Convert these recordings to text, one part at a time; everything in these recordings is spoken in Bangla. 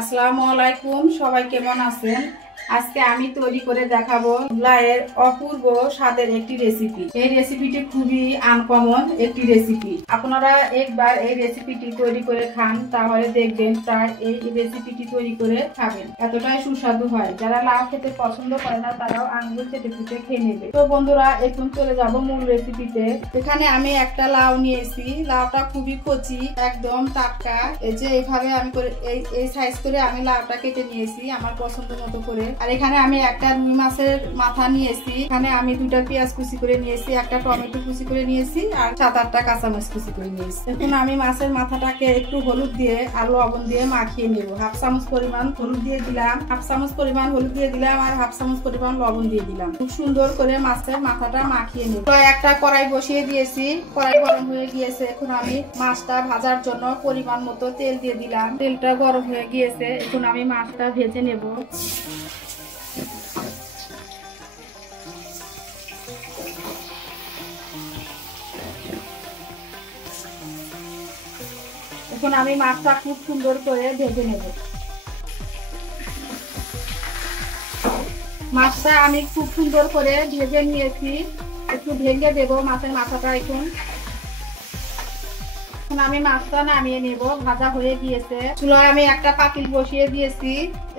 আসসালামু আলাইকুম, সবাই কেমন আছেন? আজকে আমি তৈরি করে দেখাবো লাউয়ের অপূর্ব স্বাদের একটি রেসিপি। এই রেসিপিটি খুবই আনকমন একটি রেসিপি। আপনারা একবার এই রেসিপিটি তৈরি করে খান, তাহলে দেখবেন প্রায় এই রেসিপিটি তৈরি করে খাবেন, এতটাই সুস্বাদু হয়। যারা লাউ খেতে পছন্দ করে না তারাও আঙ্গুল চেটে চেটে খেয়ে নেবে। তো বন্ধুরা, এখন চলে যাব মূল রেসিপিতে। এখানে আমি একটা লাউ নিয়েছি। লাউটা খুবই কচি, একদম টাটকা। এই যে এইভাবে আমি করে এই সাইজ করে আমি লাউটা কেটে নিয়েছি আমার পছন্দ মতো করে। আর এখানে আমি একটা রুই মাছের মাথা নিয়েছি। এখানে আমি 2টা পেঁয়াজ কুচি করে নিয়েছি, একটা টমেটো কুচি করে নিয়েছি, আর 7-8টা কাঁচামরিচ কুচি করে নিয়েছি। এখন আমি মাছের মাথাটাকে একটু হলুদ দিয়ে আর লবণ দিয়ে মাখিয়ে নেব। 1/2 চামচ পরিমাণ হলুদ দিয়ে দিলাম, 1/2 চামচ পরিমাণ হলুদ দিয়ে দিলাম, আর 1/2 চামচ পরিমাণ লবণ দিয়ে দিলাম। খুব সুন্দর করে মাছের মাথাটা মাখিয়ে নেব। তো একটা কড়াই বসিয়ে দিয়েছি, কড়াই গরম হয়ে গিয়েছে। এখন আমি মাছটা ভাজার জন্য পরিমাণ মতো তেল দিয়ে দিলাম। তেলটা গরম হয়ে গিয়েছে, এখন আমি মাছটা ভেজে নেব। এখন আমি মাছটা খুব সুন্দর করে ভেজে নেব। মাছটা আমি খুব সুন্দর করে ভেজে নিয়েছি। একটু ভেঙে দেব মাছের মাথাটা। এখন আমি মাছটা নামিয়ে নেব, ভাজা হয়ে গিয়েছে। চুলায় আমি একটা পাতিল বসিয়ে দিয়েছি।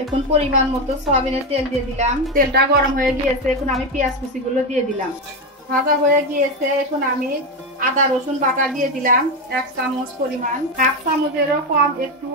এখন পরিমাণ মতো সয়াবিনের তেল দিয়ে দিলাম। তেলটা গরম হয়ে গিয়েছে, এখন আমি পেঁয়াজ কুচি গুলো দিয়ে দিলাম। ভাজা হয়ে গিয়েছে, এখন আমি আদা রসুন বাটা দিয়ে দিলাম 1 চামচ পরিমাণ। 1/2 চামচেরও কম একটু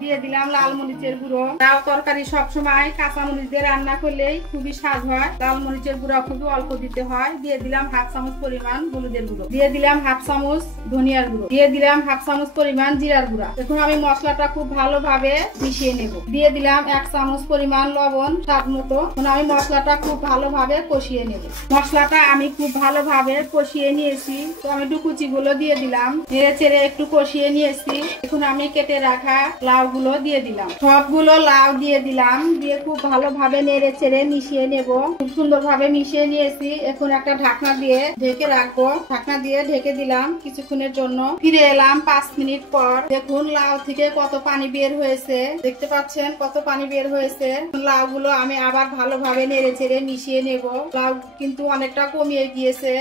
দিয়ে দিলাম লাল মরিচের গুঁড়ো। লাউ তরকারি সবসময় কাঁচা মরিচ দিয়ে রান্না করলেই খুবই স্বাদ হয়। লাল মরিচের গুঁড়ো খুবই অল্প দিতে হয়। দিয়ে দিলাম 1/2 চামচ পরিমাণ হলুদের গুঁড়ো, দিয়ে দিলাম 1/2 চামচ ধনিয়ার গুঁড়ো, দিয়ে দিলাম 1/2 চামচ পরিমাণ জিরার গুঁড়া। এখন আমি মশলাটা খুব ভালোভাবে মিশিয়ে নেব। দিয়ে দিলাম 1 চামচ পরিমাণ লবণ স্বাদ মতো। এখন আমি মশলাটা খুব ভালোভাবে কষিয়ে নেব। মশলাটা আমি খুব ভালোভাবে কষিয়ে নিয়েছি। টমেটো কুচি গুলো দিয়ে দিলাম, নেড়ে চেড়ে একটু কষিয়ে নিয়েছি। এখন আমি কেটে রাখা লাউ গুলো দিয়ে দিলাম। সবগুলো লাউ দিয়ে দিলাম, দিয়ে খুব ভালোভাবে নেড়ে চেড়ে মিশিয়ে নেব। খুব সুন্দরভাবে মিশিয়ে নিয়েছি। এখন একটা ঢাকনা দিয়ে ঢেকে রাখবো। ঢাকনা দিয়ে ঢেকে দিলাম কিছুক্ষণের জন্য। ফিরে এলাম 5 মিনিট পর। দেখুন লাউ থেকে কত পানি বের হয়েছে, দেখতে পাচ্ছেন কত পানি বের হয়েছে। লাউ গুলো আমি আবার ভালোভাবে নেড়ে চেড়ে মিশিয়ে নেব। লাউ কিন্তু অনেকটা কমিয়ে গিয়েছে।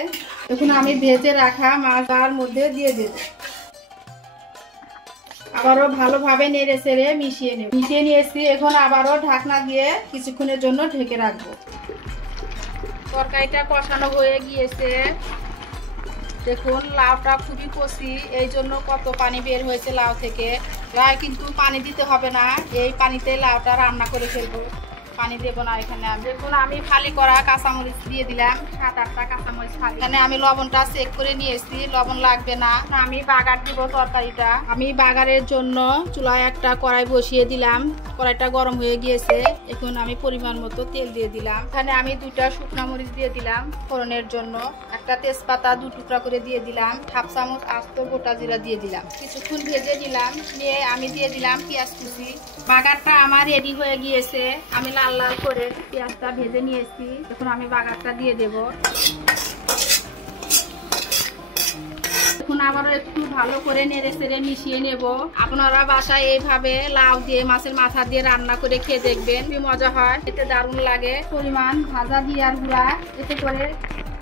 এখন আমি ভেজে রাখা মাছ তার মধ্যে দিয়ে দেব। আবারও ভালোভাবে নেড়ে চেড়ে মিশিয়ে নেব। মিশিয়ে নিয়েছি, এখন আবারও ঢাকনা দিয়ে কিছুক্ষণের জন্য ঢেকে রাখবো। তরকারিটা কষানো হয়ে গিয়েছে। দেখুন লাউটা খুবই কষি, এই জন্য কত পানি বের হয়েছে লাউ থেকে। লাউ কিন্তু পানি দিতে হবে না, এই পানিতে লাউটা রান্না করে ফেলবো, পানি দেব না। এখানে দেখুন আমি ফালি করা কাঁচামরিচ দিয়ে দিলাম, 7-8টা কাঁচামরিচ ফালি। এখানে আমি লবণটা চেক করে নিয়েছি, লবণ লাগবে না। আমি বাগার দিব তরকারিটা। আমি বাগারের জন্য চুলায় একটা কড়াই বসিয়ে দিলাম। কড়াইটা গরম হয়ে গিয়েছে, এখন আমি পরিমাণ মতো তেল দিয়ে দিলাম। এখানে আমি 2টা শুকনা মরিচ দিয়ে দিলাম ফোড়নের জন্য, একটা তেজপাতা 2 টুকরা করে দিয়ে দিলাম, 1/2 চামচ আস্ত গোটা জিরা দিয়ে দিলাম। কিছুক্ষণ ভেজে নিলাম, নিয়ে আমি দিয়ে দিলাম পেঁয়াজ কুচি। বাগারটা আমার রেডি হয়ে গিয়েছে। আমি লাল লাল করে পেঁয়াজটা ভেজে নিয়েছি। এখন আমি বাগারটা দিয়ে দেব। এখন আবার একটু ভালো করে নেড়ে চেড়ে মিশিয়ে নেব। আপনারা বাসায় এইভাবে লাউ দিয়ে মাছের মাথা দিয়ে রান্না করে খেয়ে দেখবেন, খুবই মজা হয়, এতে দারুণ লাগে। পরিমাণ ভাজা জিরার গুঁড়া, এতে করে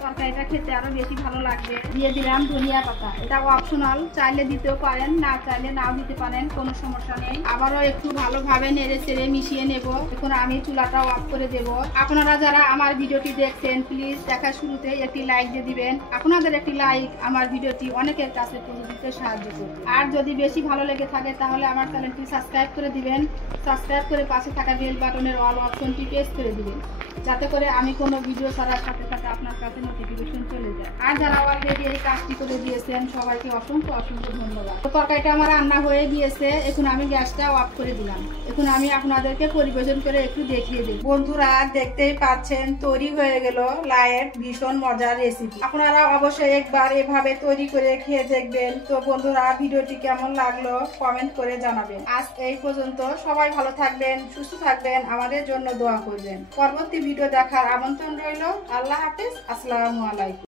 তরকারিটা খেতে আরো বেশি ভালো লাগবে। দিয়ে দিলাম ধনিয়া পাতা, এটা অপশনাল, চাইলে দিতেও পারেন, না চাইলে নাও দিতে পারেন, কোনো সমস্যা নেই। আবারও একটু ভালোভাবে নেড়ে চেড়ে মিশিয়ে নেব। এখন আমি চুলাটা অফ করে দেব। আপনারা যারা আমার ভিডিওটি দেখছেন, প্লিজ দেখা শুরুতে একটি লাইক দিয়ে দিবেন। আপনাদের একটি লাইক আমার ভিডিওটি অনেকের কাছে পৌঁছে দিতে সাহায্য করবে। আর যদি বেশি ভালো লেগে থাকে তাহলে আমার চ্যানেলটি সাবস্ক্রাইব করে দিবেন। সাবস্ক্রাইব করে পাশে থাকা বেল বাটনের অল অপশনটি প্রেস করে দিবেন, যাতে করে আমি কোনো ভিডিও ছাড়ার সাথে সাথে আপনার কাছে নোটিফিকেশন চলে যায়। আর যারা অলরেডি এই কাজটি করে দিয়েছেন সবাইকে অসংখ্য অসংখ্য ধন্যবাদ। তো তরকারিটা আমার রান্না হয়ে গিয়েছে, এখন আমি গ্যাসটা অফ করে দিলাম। এখন আমি আপনাদেরকে পরিবেশন করে একটু দেখিয়ে দেব। বন্ধুরা, দেখতেই পাচ্ছেন তৈরি হয়ে গেল লাউয়ের ভীষণ মজার রেসিপি। আপনারা অবশ্যই একবার এভাবে তৈরি করে খেয়ে দেখবেন। তো বন্ধুরা, ভিডিওটি কেমন লাগলো কমেন্ট করে জানাবেন। আজ এই পর্যন্ত। সবাই ভালো থাকবেন, সুস্থ থাকবেন, আমাদের জন্য দোয়া করবেন। পরবর্তী ভিডিও দেখার আমন্ত্রণ রইল। আল্লাহ হাফেজ, আসসালামু আলাইকুম।